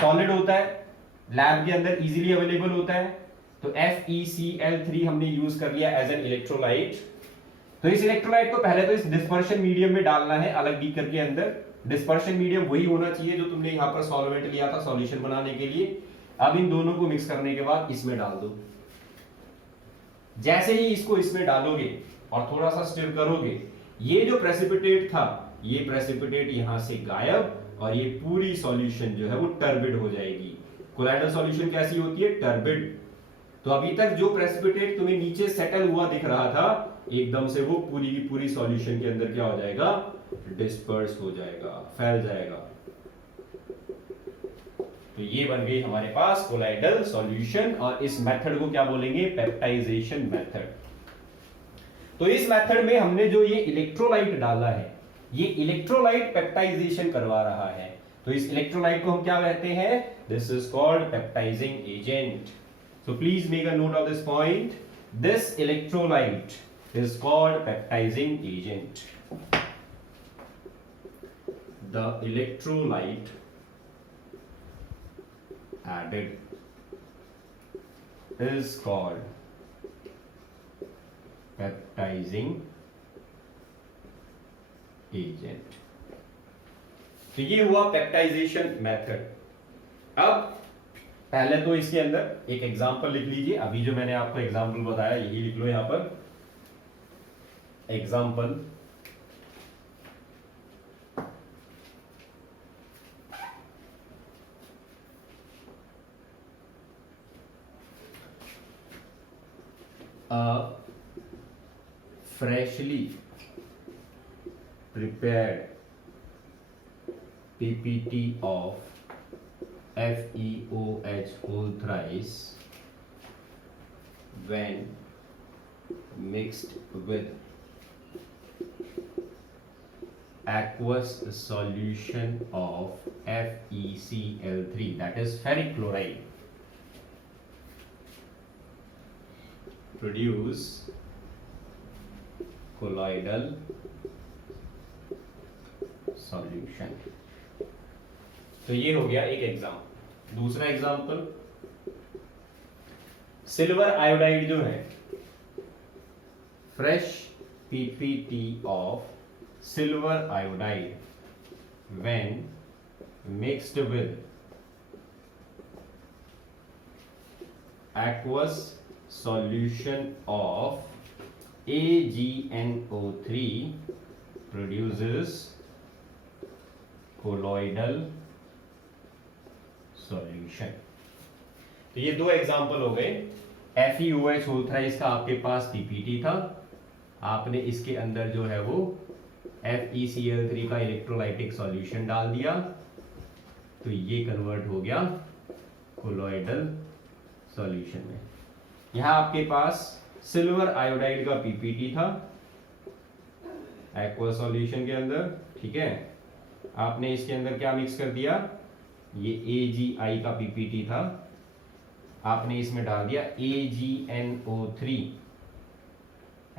सॉलिड होता है, लैब के अंदर इजीली अवेलेबल होता है, तो FeCl3 हमने यूज कर लिया एज एन इलेक्ट्रोलाइट। तो इस इलेक्ट्रोलाइट को पहले तो इस डिस्पर्शन मीडियम में डालना है, अलग बीकर के अंदर। डिस्पर्शन मीडियम वही होना चाहिए जो तुमने यहां पर सॉल्वेंट लिया था सॉल्यूशन बनाने के लिए। अब इन दोनों को मिक्स करने के बाद इसमें डाल दो। जैसे ही इसको इसमें डालोगे और थोड़ा सा स्टिर करोगे, ये जो प्रेसिपिटेट था ये प्रेसिपिटेट यहां से गायब और ये पूरी सॉल्यूशन जो है वो टर्बिड हो जाएगी। कोलाइडल सॉल्यूशन कैसी होती है, टर्बिड। तो अभी तक जो प्रेसिपिटेट तुम्हें नीचे सेटल हुआ दिख रहा था, एकदम से वो पूरी की पूरी सॉल्यूशन के अंदर क्या हो जाएगा, डिस्पर्स हो जाएगा, फैल जाएगा। तो ये बन गई हमारे पास कोलाइडल सॉल्यूशन, और इस मेथड को क्या बोलेंगे, पेप्टाइजेशन मेथड। तो इस मेथड में हमने जो ये इलेक्ट्रोलाइट डाला है, ये इलेक्ट्रोलाइट पेप्टाइजेशन करवा रहा है। तो इस इलेक्ट्रोलाइट को हम क्या कहते हैं, this is called peptising agent. So please make a note of this point. This electrolyte is called peptizing agent. The electrolyte added is called peptizing agent. तो ये हुआ पेप्टाइजेशन मेथड। अब पहले तो इसके अंदर एक एग्जांपल लिख लीजिए, अभी जो मैंने आपको एग्जांपल बताया यही लिख लो यहां पर, example. Freshly prepared PPT of FeOH whole thrice when mixed with aqueous solution of FeCl3, that is ferric chloride, produce colloidal solution। तो ये हो गया एक एग्जाम्पल। दूसरा एग्जाम्पल, सिल्वर आयोडाइड जो है, fresh PPT of silver iodide when mixed with aqueous solution of AgNO3 produces colloidal solution. तो ये दो एग्जांपल हो गए। FeOH होल थ्राइस का आपके पास PPT था, आपने इसके अंदर जो है वो FeCl3 का इलेक्ट्रोलाइटिक सॉल्यूशन डाल दिया, तो ये कन्वर्ट हो गया कोलॉइडल सॉल्यूशन में। यहां आपके पास सिल्वर आयोडाइड का PPT था एक्वा सॉल्यूशन के अंदर, ठीक है, आपने इसके अंदर क्या मिक्स कर दिया, ये AgI का PPT था, आपने इसमें डाल दिया AgNO3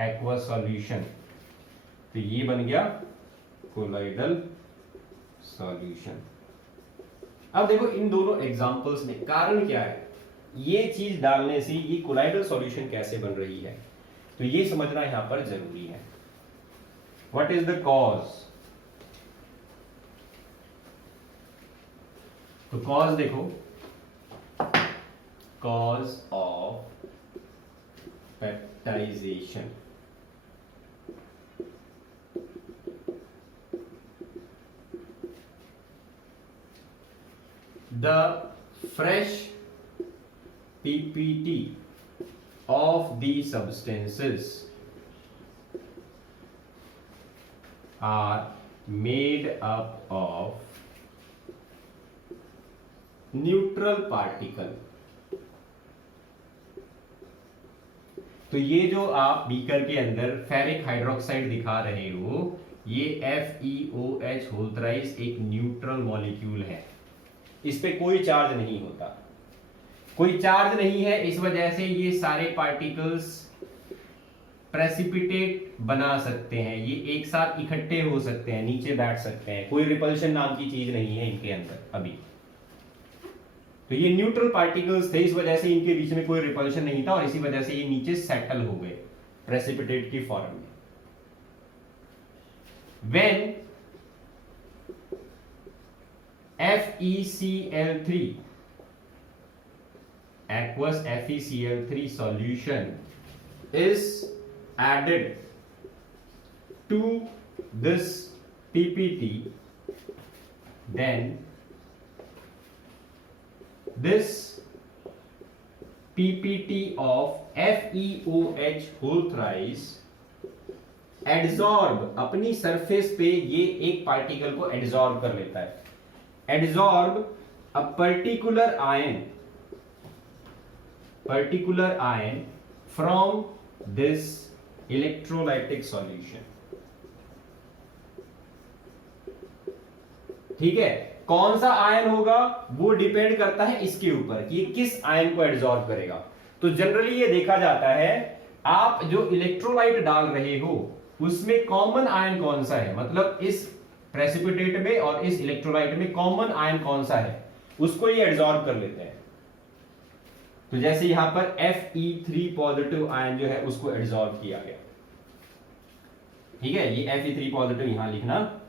एक्वा सॉल्यूशन, तो ये बन गया कोलॉइडल सॉल्यूशन। अब देखो इन दोनों एग्जांपल्स में कारण क्या है, ये चीज डालने से ये कोलॉइडल सॉल्यूशन कैसे बन रही है, तो ये समझना यहां पर जरूरी है। व्हाट इज द कॉज, तो कॉज देखो, cause of peptization. The fresh PPT of the substances are made up of neutral particle। तो ये जो आप बीकर के अंदर फेरिक हाइड्रोक्साइड दिखा रहे हो, ये FeOH होल थ्राइस एक न्यूट्रल मॉलिक्यूल है, इस पे कोई चार्ज नहीं होता, कोई चार्ज नहीं है, इस वजह से ये सारे पार्टिकल्स प्रेसिपिटेट बना सकते हैं, ये एक साथ इकट्ठे हो सकते हैं, नीचे बैठ सकते हैं, कोई रिपल्शन नाम की चीज नहीं है इनके अंदर अभी। तो ये न्यूट्रल पार्टिकल्स थे, इस वजह से इनके बीच में कोई रिपल्शन नहीं था और इसी वजह से ये नीचे सेटल हो गए प्रेसिपिटेट की फॉर्म में। When FeCl3 aqueous FeCl3 solution is added to this PPT, then this PPT of FeOH whole thrice adsorb, अपनी सरफेस पे ये एक पार्टिकल को एड्सॉर्ब कर लेता है, adsorb a particular ion from this electrolytic solution. ठीक है, कौन सा आयन होगा वो डिपेंड करता है इसके ऊपर कि ये किस आयन को एड्सॉर्ब करेगा। तो जनरली ये देखा जाता है, आप जो इलेक्ट्रोलाइट डाल रहे हो उसमें कॉमन आयन कौन सा है, मतलब इस प्रेसिपिटेट में और इस इलेक्ट्रोलाइट में कॉमन आयन कौन सा है, उसको ये एड्सॉर्ब कर लेते हैं। तो जैसे यहां पर Fe3 पॉजिटिव आयन जो है उसको एड्सॉर्ब किया गया। ठीक है, ये Fe3 पॉजिटिव यहां लिखना,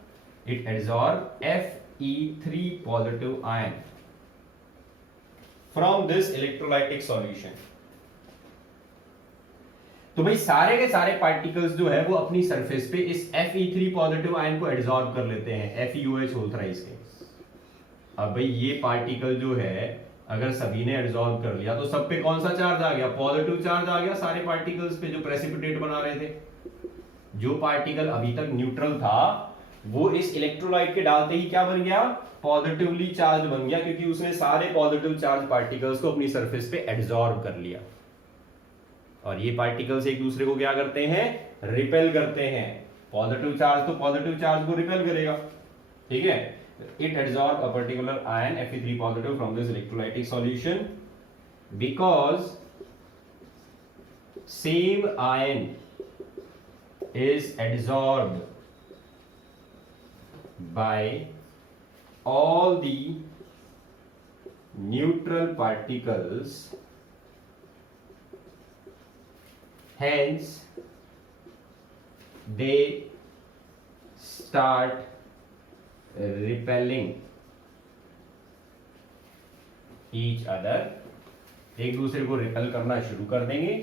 it adsorb Fe3 positive ion from this electrolytic solution. तो भाई सारे के सारे पार्टिकल्स जो है वो अपनी सरफेस पे इस Fe3 पॉजिटिव आयन को एड्सॉर्ब कर लेते हैं FeOH होल थ्राइस के। अब भाई ये पार्टिकल जो है अगर सभी ने एड्सॉर्ब कर लिया तो सब पे कौन सा चार्ज आ गया, पॉजिटिव चार्ज आ गया सारे पार्टिकल्स पे जो प्रेसिपिटेट बना रहे थे। जो पार्टिकल अभी तक न्यूट्रल था वो इस इलेक्ट्रोलाइट के डालते ही क्या बन गया, पॉजिटिवली चार्ज बन गया, क्योंकि उसने सारे पॉजिटिव चार्ज पार्टिकल्स को अपनी सरफेस पे एड्सॉर्ब कर लिया। और ये पार्टिकल्स एक दूसरे को क्या करते हैं, रिपेल करते हैं। पॉजिटिव चार्ज तो पॉजिटिव चार्ज को रिपेल करेगा। ठीक है, it adsorb a particular ion Fe3 positive from this electrolytic solution because same ion is adsorbed by all the neutral particles, hence they start repelling each other, एक दूसरे को repel करना शुरू कर देंगे,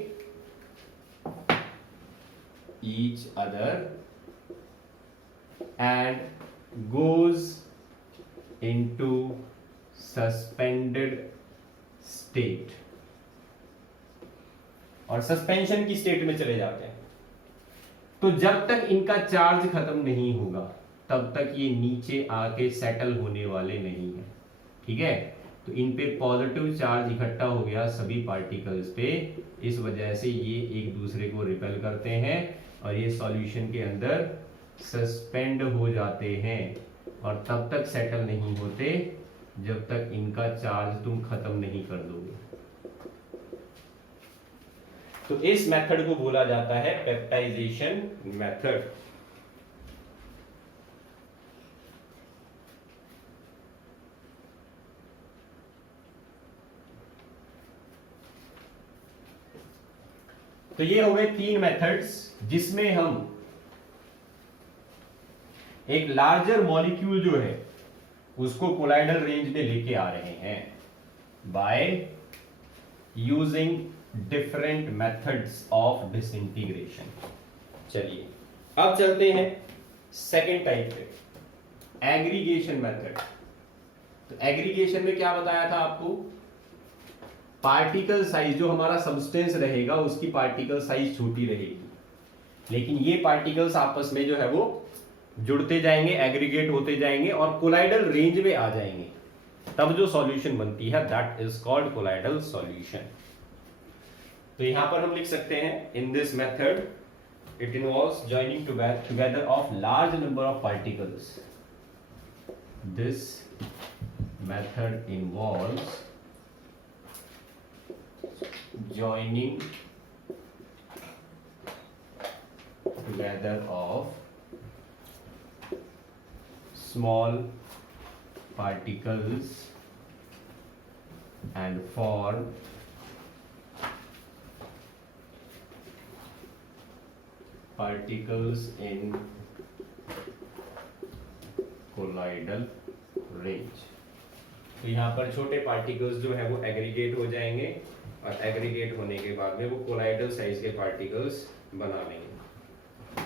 each other, and goes into suspended state, और suspension की state में चले जाते हैं। तो जब तक इनका चार्ज खत्म नहीं होगा तब तक ये नीचे आके सेटल होने वाले नहीं है। ठीक है, तो इन पे पॉजिटिव चार्ज इकट्ठा हो गया सभी पार्टिकल्स पे, इस वजह से ये एक दूसरे को रिपेल करते हैं और ये सॉल्यूशन के अंदर सस्पेंड हो जाते हैं और तब तक सेटल नहीं होते जब तक इनका चार्ज तुम खत्म नहीं कर दोगे। तो इस मेथड को बोला जाता है पेप्टाइजेशन मेथड। तो ये हो गए तीन मेथड्स जिसमें हम एक लार्जर मॉलिक्यूल जो है उसको कोलाइडल रेंज में लेके आ रहे हैं by using different methods of disintegration. चलिए अब चलते हैं सेकेंड टाइप पे, एग्रीगेशन मेथड। तो एग्रीगेशन में क्या बताया था आपको, पार्टिकल साइज जो हमारा सब्सटेंस रहेगा उसकी पार्टिकल साइज छोटी रहेगी, लेकिन ये पार्टिकल्स आपस में जो है वो जुड़ते जाएंगे, एग्रीगेट होते जाएंगे और कोलाइडल रेंज में आ जाएंगे, तब जो सॉल्यूशन बनती है that is called colloidal solution. तो यहां पर हम लिख सकते हैं, इन this method it involves joining together of large number of particles. This method involves joining together of small particles and form particles in colloidal range। तो यहाँ पर छोटे पार्टिकल्स जो है वो एग्रीगेट हो जाएंगे और एग्रीगेट होने के बाद में वो कोलाइडल साइज के पार्टिकल्स बना लेंगे।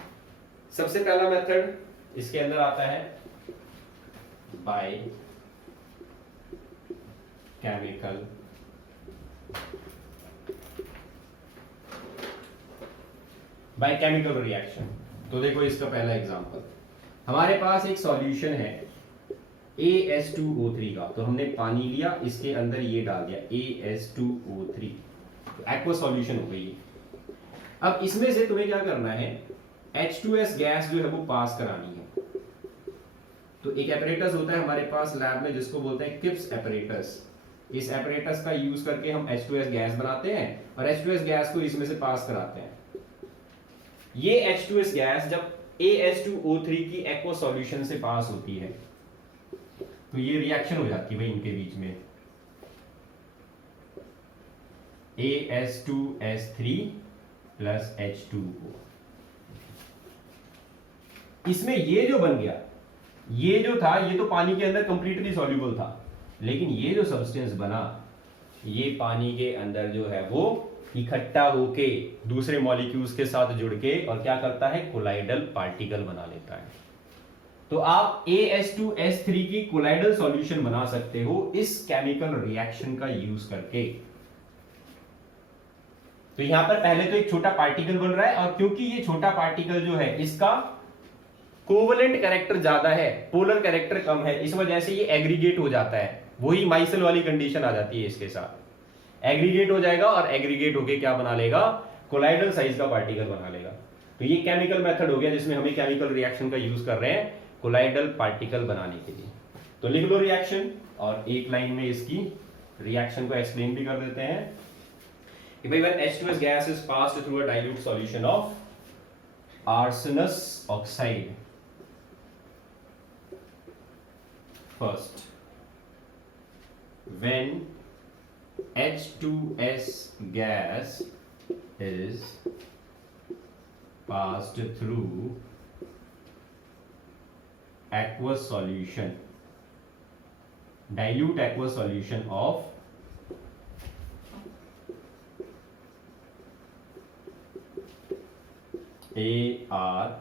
सबसे पहला मेथड इसके अंदर आता है बाय केमिकल रिएक्शन। तो देखो इसका पहला एग्जांपल, हमारे पास एक सॉल्यूशन है AS2O3 का, तो हमने पानी लिया, इसके अंदर ये डाल दिया AS2O3, तो एक्वा सॉल्यूशन हो गई है। अब इसमें से तुम्हें क्या करना है, H2S गैस जो है वो पास करानी है। तो एक एपरेटस होता है हमारे पास लैब में जिसको बोलते हैं किप्स एपरेटस। इस एपरेटस का यूज करके हम H2S गैस बनाते हैं और H2S गैस को इसमें से पास कराते हैं। ये H2S गैस जब AS2O3 की एक्वा सॉल्यूशन से पास होती है तो ये रिएक्शन हो जाती है भाई इनके बीच में, AS2S3 प्लस H2O। इसमें ये जो बन गया, ये जो था ये तो पानी के अंदर कंप्लीटली सॉल्युबल था, लेकिन ये जो सब्सटेंस बना ये पानी के अंदर जो है वो इकट्ठा होके दूसरे मॉलिक्यूल्स के साथ जुड़ के और क्या करता है, कोलाइडल पार्टिकल बना लेता है। तो आप AS2S3 की कोलाइडल सॉल्यूशन बना सकते हो इस केमिकल रिएक्शन का यूज करके। तो यहां पर पहले तो एक छोटा पार्टिकल बन रहा है और क्योंकि ये छोटा पार्टिकल जो है इसका कोवलेंट कैरेक्टर ज्यादा है, पोलर कैरेक्टर कम है, इस वजह से ये एग्रीगेट हो जाता है। वही माइसेल वाली कंडीशन आ जाती है, इसके साथ एग्रीगेट हो जाएगा और एग्रीगेट होके क्या बना लेगा, कोलाइडल साइज का पार्टिकल बना लेगा। तो ये केमिकल मेथड हो गया जिसमें हमें केमिकल रिएक्शन का यूज कर रहे हैं कोलाइडल पार्टिकल बनाने के लिए। तो लिख लो रिएक्शन और एक लाइन में इसकी रिएक्शन को एक्सप्लेन भी कर देते हैं कि भाई when H2S gas is passed through a dilute solution of arsenic oxide first, when H2S gas is passed through aqueous solution, dilute aqueous solution of ArSenous,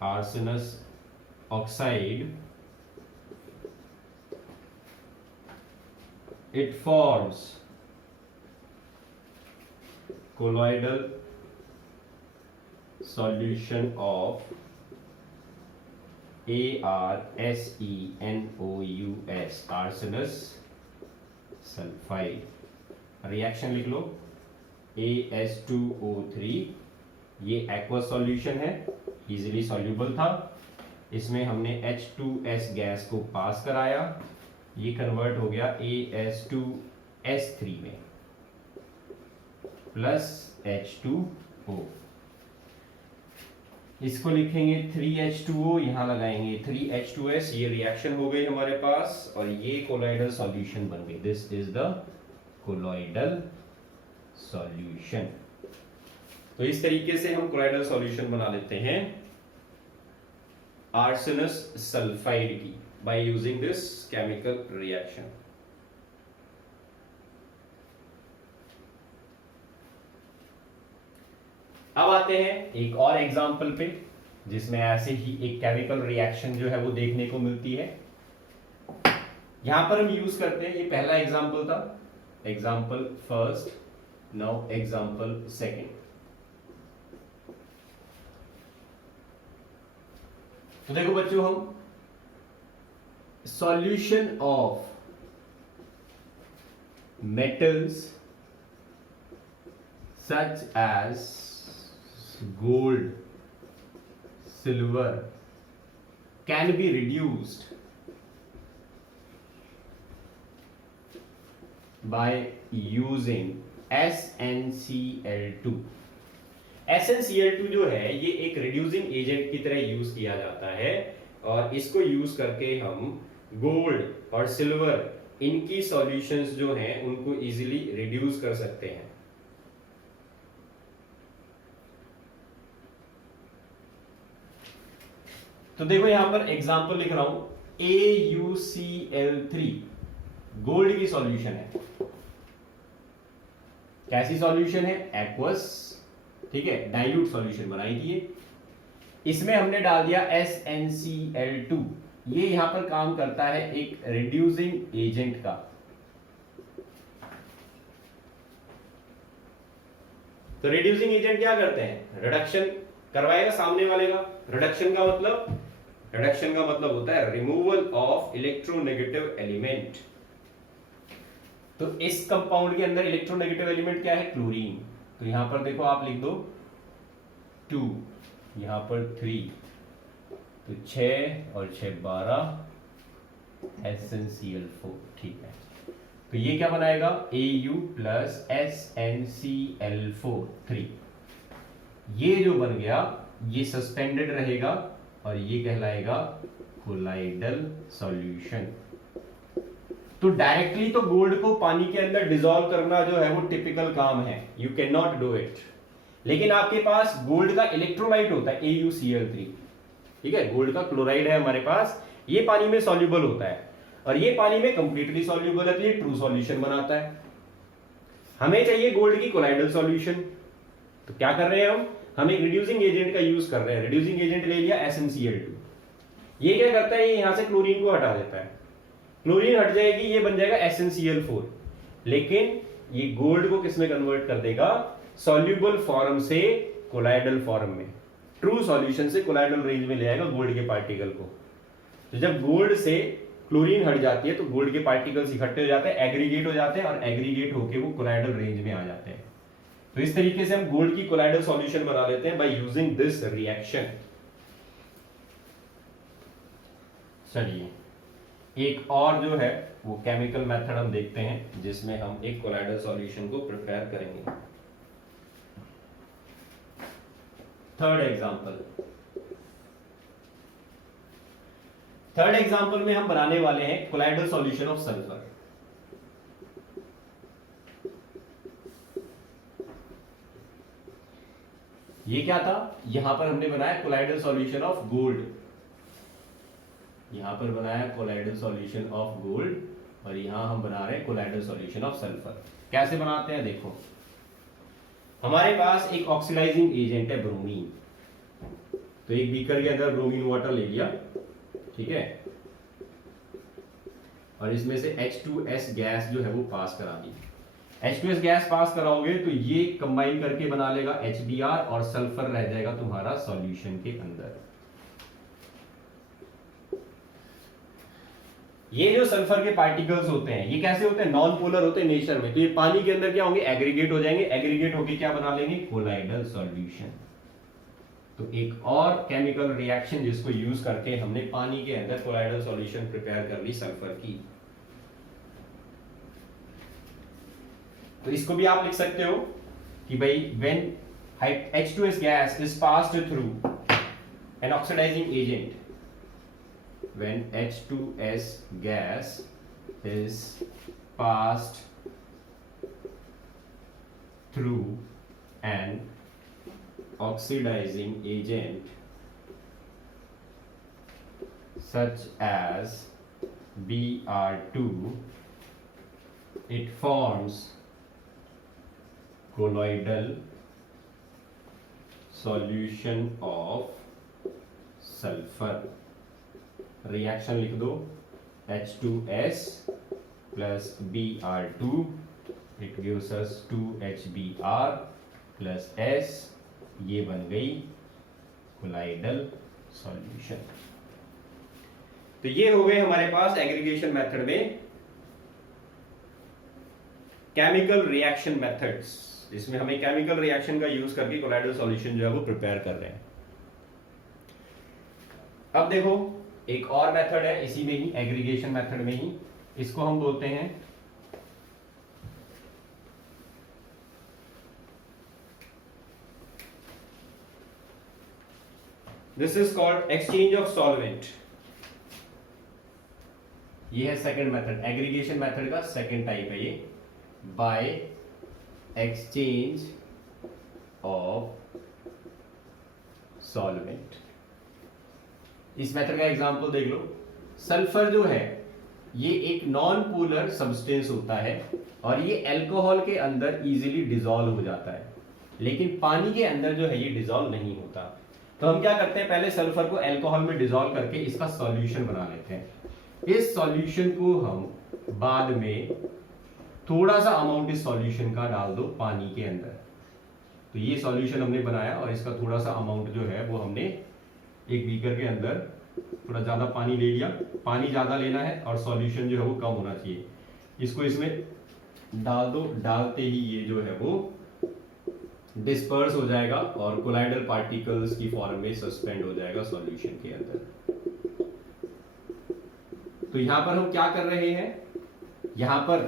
arsenic oxide, it forms colloidal solution of ArSenous, arsenic sulfide। Reaction लिख लो, AS2O3 ये aqueous solution है, easily soluble था, इसमें हमने H2S gas को पास कराया, ये convert हो गया AS2S3 में प्लस H2O। इसको लिखेंगे 3H2O, यहां लगाएंगे 3H2S, ये रिएक्शन हो गई हमारे पास और ये कोलाइडल सॉल्यूशन बन गई। This is the colloidal solution. तो इस तरीके से हम कोलॉइडल सॉल्यूशन बना लेते हैं आर्सेनस सल्फाइड की। by using this chemical reaction. अब आते हैं एक और एग्जाम्पल पे जिसमें ऐसे ही एक केमिकल रिएक्शन जो है वो देखने को मिलती है। यहां पर हम यूज करते हैं, ये पहला एग्जाम्पल था, example first, now example second. तो देखो बच्चों, हम solution of metals such as gold, silver can be reduced by using SnCl2। SnCl2 जो है ये एक रिड्यूसिंग एजेंट की तरह यूज किया जाता है और इसको यूज करके हम गोल्ड और सिल्वर इनकी सॉल्यूशंस जो हैं उनको इजीली रिड्यूस कर सकते हैं। तो देखो यहां पर एग्जांपल लिख रहा हूं, AuCl3 गोल्ड की सॉल्यूशन है। कैसी सॉल्यूशन है? एक्वस, ठीक है, डाइल्यूट सॉल्यूशन बनाई थी ये। इसमें हमने डाल दिया SnCl2, ये यहां पर काम करता है एक रिड्यूसिंग एजेंट का। तो रिड्यूसिंग एजेंट क्या करते हैं? रिडक्शन करवाएगा सामने वाले का। रिडक्शन का मतलब होता है रिमूवल ऑफ इलेक्ट्रोनेगेटिव एलिमेंट। तो इस कंपाउंड के अंदर इलेक्ट्रोनेगेटिव एलिमेंट क्या है? क्लोरीन। तो यहां पर देखो आप लिख दो 2, यहां पर 3, तो 6 और 6 12 SnCl4, ठीक है। तो ये क्या बनाएगा? Au plus SnCl4 3। ये जो बन गया ये सस्पेंडेड रहेगा और ये कहलाएगा कोलाइडल सॉल्यूशन। तो डायरेक्टली तो गोल्ड को पानी के अंदर डिसॉल्व करना जो है वो टिपिकल काम है, you can not do it. लेकिन आपके पास गोल्ड का इलेक्ट्रोलाइट होता है AuCl3, ठीक है, गोल्ड का क्लोराइड है हमारे पास, ये पानी में सॉल्युबल होता है और ये पानी में कंप्लीटली सॉल्युबल है, तो ये ट्रू सॉल्यूशन बनाता है। हमें चाहिए गोल्ड की कोलाइडल सॉल्यूशन। तो क्या कर रहे हैं हम एक रिड्यूसिंग एजेंट का यूज कर रहे हैं। रिड्यूसिंग एजेंट ले लिया SnCl2, ये क्या करता है? ये यहां से क्लोरीन को हटा देता है, क्लोरीन हट जाएगी, ये बन जाएगा SnCl4। लेकिन ये गोल्ड को किस में कन्वर्ट कर देगा? सॉल्युबल फॉर्म से कोलाइडल फॉर्म में, ट्रू सॉल्यूशन से कोलाइडल रेंज में ले आएगा गोल्ड के पार्टिकल को। तो जब गोल्ड से क्लोरीन हट जाती है तो गोल्ड के पार्टिकल्स इकट्ठे हो जाते हैं, एग्रीगेट हो जाते हैं और एग्रीगेट होकर वो कोलाइडल रेंज में आ जाते हैं। तो इस तरीके से हम गोल्ड की कोलाइडल सॉल्यूशन बना लेते हैं बाय यूजिंग दिस रिएक्शन। चलिए एक और जो है वो केमिकल मेथड हम देखते हैं जिसमें हम एक कोलाइडल सॉल्यूशन को प्रिपेयर करेंगे। थर्ड एग्जांपल में हम बनाने वाले हैं कोलाइडल सॉल्यूशन ऑफ सल्फर। ये क्या था? यहां पर हमने बनाया कोलाइडल सॉल्यूशन ऑफ गोल्ड, यहां पर बनाया कोलाइडल सॉल्यूशन ऑफ गोल्ड और यहां हम बना रहे हैं कोलाइडल सॉल्यूशन ऑफ सल्फर। कैसे बनाते हैं? देखो हमारे पास एक ऑक्सीडाइजिंग एजेंट है ब्रोमीन। तो एक बीकर के अंदर ब्रोमीन वाटर ले लिया, ठीक है, और इसमें से H2S गैस जो है वो पास करा दी। H2S गैस पास कराओगे तो ये कंबाइन करके बना लेगा HBr और सल्फर रह जाएगा तुम्हारा सॉल्यूशन के अंदर। ये जो सल्फर के पार्टिकल्स होते हैं ये कैसे होते हैं? नॉन पोलर होते हैं नेचर में। तो ये पानी के अंदर क्या होंगे? एग्रीगेट हो जाएंगे, एग्रीगेट होके क्या बना लेंगे? Colloidal solution. तो एक और केमिकल रिएक्शन जिसको यूज करके हमने पानी के अंदर कोलाइडल सॉल्यूशन प्रिपेयर कर ली सल्फर की। तो इसको भी आप लिख सकते हो कि भाई when H2S gas is passed through an oxidizing agent, when H2S gas is passed through an oxidizing agent such as Br2, it forms colloidal solution of sulfur. Reaction लिख दो, H2S plus Br2, it gives us 2HBr plus S, ये बन गई colloidal solution. तो ये हो गए हमारे पास एग्रीगेशन मेथड में केमिकल रिएक्शन मेथड्स, जिसमें हमें केमिकल रिएक्शन का यूज करके कोलाइडल सॉल्यूशन जो है वो प्रिपेयर कर रहे हैं। अब देखो एक और मेथड है इसी में ही, एग्रीगेशन मेथड में ही, इसको हम बोलते हैं this is called exchange of solvent. ये है सेकंड मेथड, एग्रीगेशन मेथड का सेकंड टाइप है ये, बाय एक्सचेंज ऑफ सॉल्वेंट। इस मेथड का एग्जांपल देख लो। सल्फर जो है ये एक नॉन पोलर सब्सटेंस होता है और ये अल्कोहल के अंदर इजीली डिसॉल्व हो जाता है, लेकिन पानी के अंदर जो है ये डिसॉल्व नहीं होता। तो हम क्या करते हैं, पहले सल्फर को अल्कोहल में डिसॉल्व करके इसका सॉल्यूशन बना लेते हैं। इस सॉल्यूशन को हम बाद में थोड़ा सा अमाउंट इस सॉल्यूशन का डाल दो पानी के अंदर। तो ये सॉल्यूशन हमने बनाया और इसका थोड़ा सा अमाउंट जो है वो हमने एक बीकर के अंदर थोड़ा ज्यादा पानी ले लिया। पानी ज्यादा लेना है और सॉल्यूशन जो है वो कम होना चाहिए। इसको इसमें डाल दो, डालते ही ये जो है वो डिस्पर्स हो जाएगा और कोलाइडल पार्टिकल्स की फॉर्म में सस्पेंड हो जाएगा सॉल्यूशन के अंदर। तो यहां पर हम क्या कर रहे हैं, यहां पर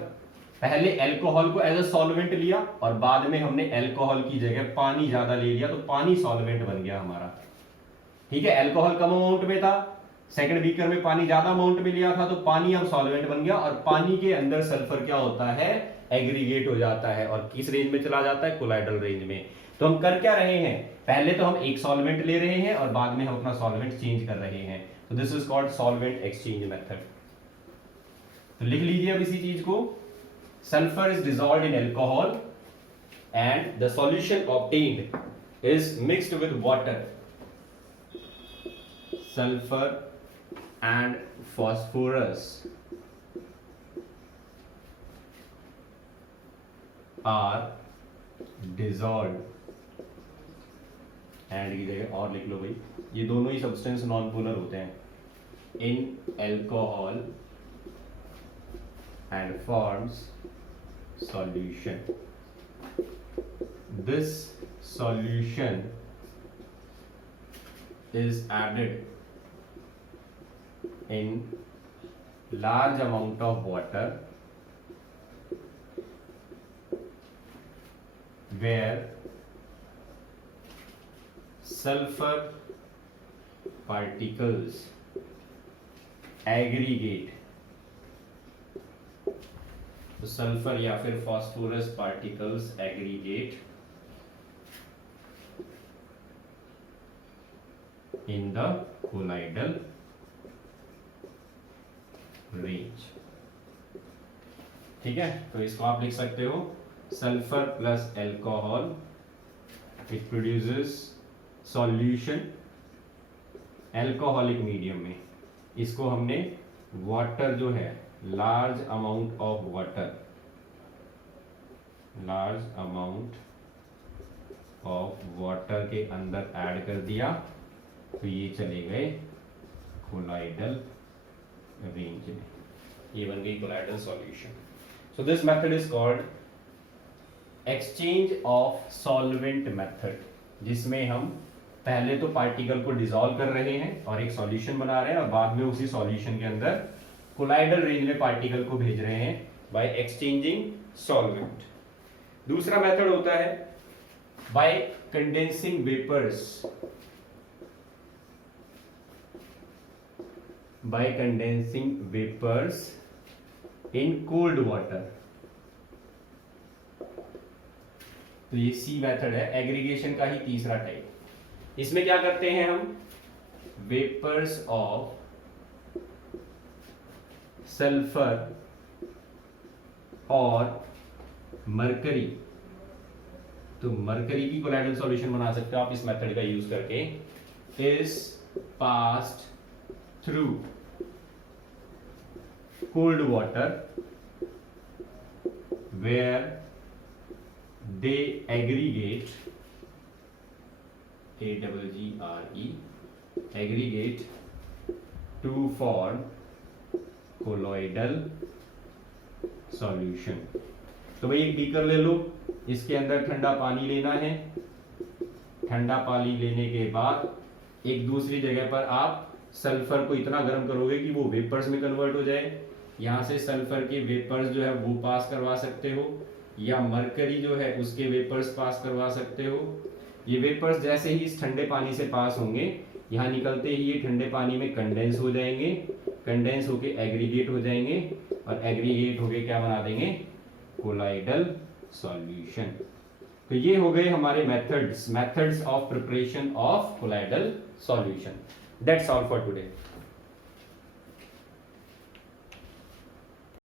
पहले अल्कोहल को एज अ सॉल्वेंट लिया और बाद में हमने अल्कोहल की जगह पानी ज्यादा ले लिया, तो पानी सॉल्वेंट बन गया हमारा। ठीक है, अल्कोहल कम अमाउंट में था, सेकंड बीकर में पानी ज्यादा अमाउंट में लिया था, तो पानी अब सॉल्वेंट बन गया और पानी के अंदर सल्फर क्या होता है, एग्रीगेट हो जाता है और किस रेंज में चला जाता है, कोलाइडल रेंज में। तो हम कर क्या रहे हैं, पहले तो हम एक सॉल्वेंट ले रहे हैं और बाद में हम अपना सॉल्वेंट चेंज कर रहे हैं। तो this is called solvent exchange method. तो लिख लीजिए अब इसी चीज को, sulphur is dissolved in alcohol and the solution obtained is mixed with water. Sulfur and phosphorus are dissolved and की जगह और लिख लो भाई, ये दोनों ही सब्सटेंस नॉन पोलर होते हैं, in alcohol and forms solution. This solution is added in large amount of water where sulfur particles aggregate। तो सल्फर या फिर phosphorus particles aggregate in the colloidal range। ठीक है, तो इसको आप लिख सकते हो, sulphur plus alcohol it produces solution alcoholic medium में। इसको हमने वाटर जो है, large amount of water, large amount of water के अंदर ऐड कर दिया, तो ये चले गए कोलाइडल रेंज में, ये बन गई colloidal solution. So this method is called exchange of solvent method, जिसमें हम पहले तो पार्टिकल को डिसॉल्व कर रहे हैं और एक सॉल्यूशन बना रहे हैं और बाद में उसी सॉल्यूशन के अंदर कोलाइडल रेंज में पार्टिकल को भेज रहे हैं बाय एक्सचेंजिंग सॉल्वेंट। दूसरा मेथड होता है by condensing vapours, by condensing vapors in cold water। तो ये सी मेथड है, एग्रीगेशन का ही तीसरा टाइप। इसमें क्या करते हैं हम, वेपर्स ऑफ सल्फर और मरकरी, तो मरकरी की कोलाइडल सॉल्यूशन बना सकते हो आप इस मेथड का यूज करके, is passed through cold water where they aggregate, AGGRE, aggregate to form colloidal solution. तो भाई एक बीकर ले लो, इसके अंदर ठंडा पानी लेना है, ठंडा पानी लेने के बाद एक दूसरी जगह पर आप सल्फर को इतना गर्म करोगे कि वो वेपर्स में कन्वर्ट हो जाए। यहां से सल्फर के वेपर्स जो है वो पास करवा सकते हो, या मरकरी जो है उसके वेपर्स पास करवा सकते हो। ये वेपर्स जैसे ही इस ठंडे पानी से पास होंगे, यहाँ निकलते ही ये ठंडे पानी में कंडेंस हो जाएंगे, कंडेंस होके एग्रीगेट हो जाएंगे, और एग्रीगेट होके क्या बना देंगे, कोलॉइडल सॉल्यूशन। तो ये हो गए हमारे methods of preparation of colloidal solution. That's all for today.